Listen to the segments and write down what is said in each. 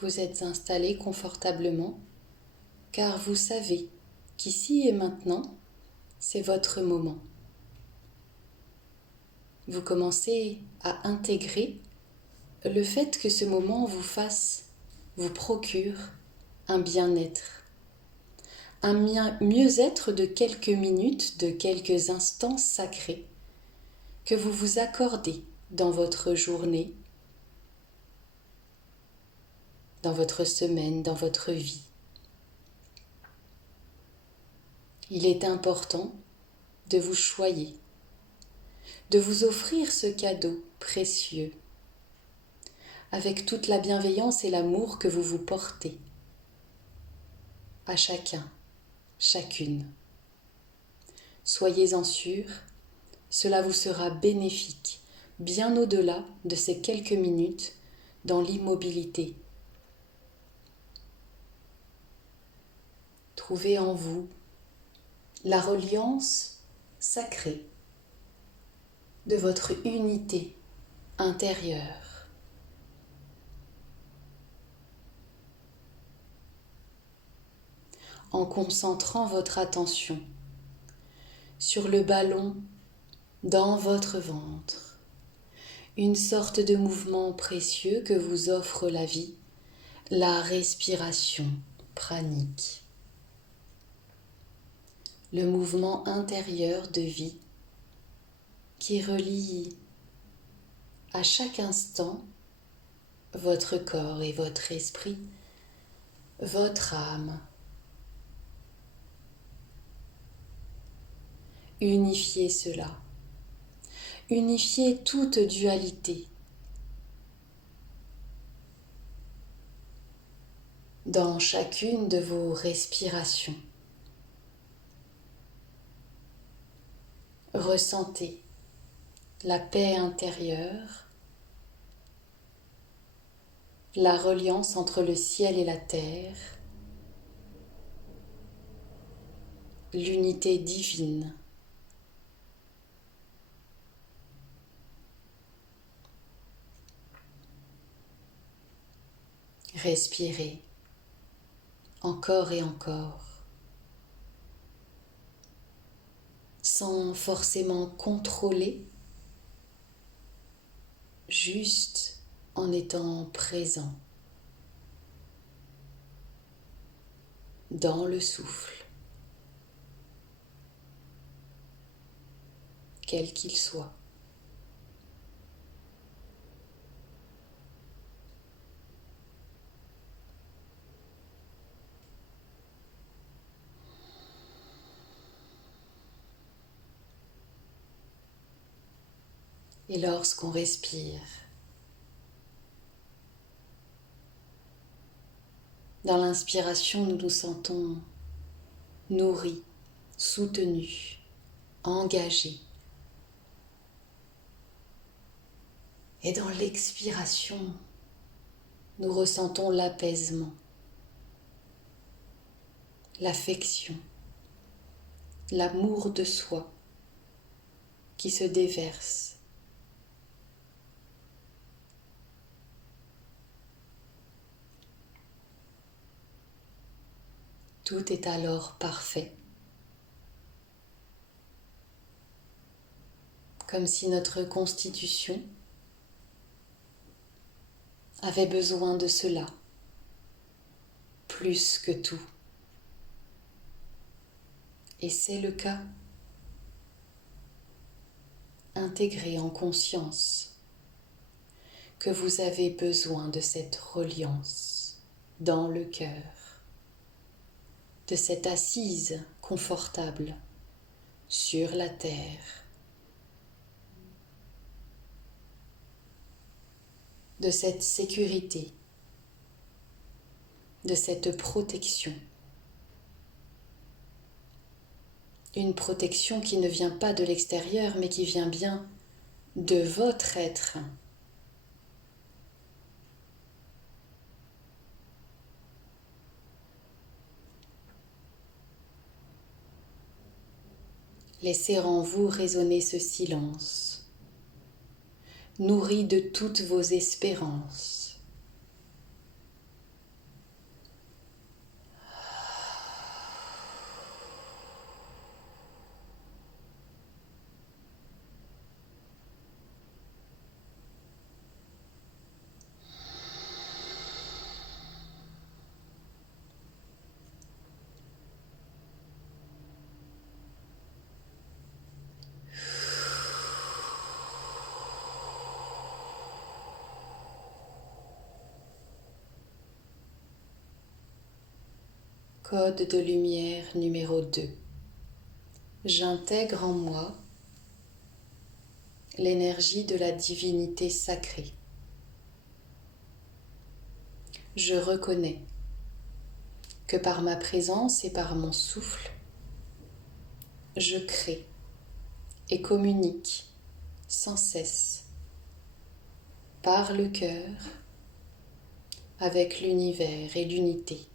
Vous êtes installé confortablement car vous savez qu'ici et maintenant, c'est votre moment. Vous commencez à intégrer le fait que ce moment vous procure un bien-être, un mieux-être de quelques minutes, de quelques instants sacrés que vous vous accordez dans votre journée, dans votre semaine, dans votre vie. Il est important de vous choyer, de vous offrir ce cadeau précieux, avec toute la bienveillance et l'amour que vous vous portez à chacun, chacune. Soyez-en sûrs, cela vous sera bénéfique, bien au-delà de ces quelques minutes dans l'immobilité. Trouvez en vous la reliance sacrée de votre unité intérieure. En concentrant votre attention sur le ballon dans votre ventre, une sorte de mouvement précieux que vous offre la vie, la respiration pranique. Le mouvement intérieur de vie qui relie à chaque instant votre corps et votre esprit, votre âme. Unifiez cela. Unifiez toute dualité dans chacune de vos respirations. Ressentez la paix intérieure, la reliance entre le ciel et la terre, l'unité divine. Respirez encore et encore, sans forcément contrôler, juste en étant présent dans le souffle, quel qu'il soit. Et lorsqu'on respire, dans l'inspiration, nous nous sentons nourris, soutenus, engagés. Et dans l'expiration, nous ressentons l'apaisement, l'affection, l'amour de soi qui se déverse. Tout est alors parfait, comme si notre constitution avait besoin de cela, plus que tout. Et c'est le cas. Intégrez en conscience que vous avez besoin de cette reliance dans le cœur, de cette assise confortable sur la terre, de cette sécurité, de cette protection. Une protection qui ne vient pas de l'extérieur, mais qui vient bien de votre être. Laissez en vous résonner ce silence, nourri de toutes vos espérances. Code de lumière numéro 2. J'intègre en moi l'énergie de la divinité sacrée. Je reconnais que par ma présence et par mon souffle, je crée et communique sans cesse par le cœur avec l'univers et l'unité.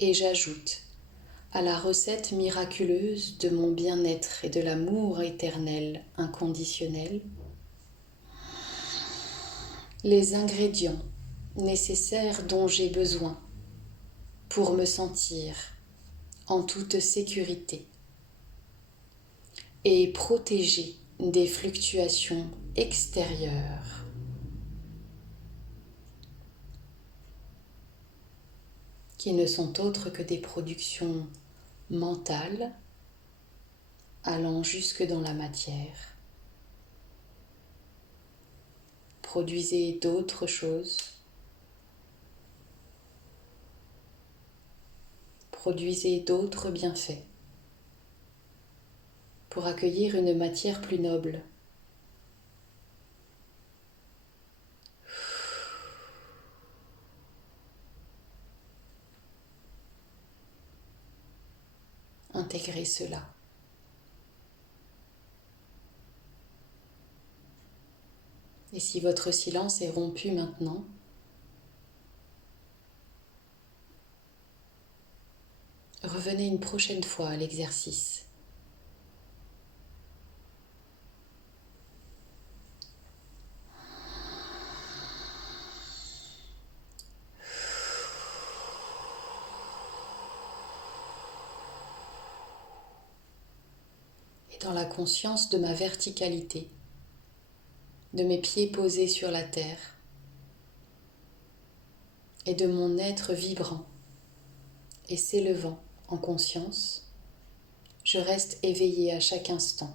Et j'ajoute à la recette miraculeuse de mon bien-être et de l'amour éternel inconditionnel les ingrédients nécessaires dont j'ai besoin pour me sentir en toute sécurité et protégée des fluctuations extérieures. Qui ne sont autres que des productions mentales allant jusque dans la matière. Produisez d'autres choses. Produisez d'autres bienfaits pour accueillir une matière plus noble. Intégrez cela. Et si votre silence est rompu maintenant, revenez une prochaine fois à l'exercice. Et dans la conscience de ma verticalité, de mes pieds posés sur la terre et de mon être vibrant et s'élevant en conscience, je reste éveillée à chaque instant.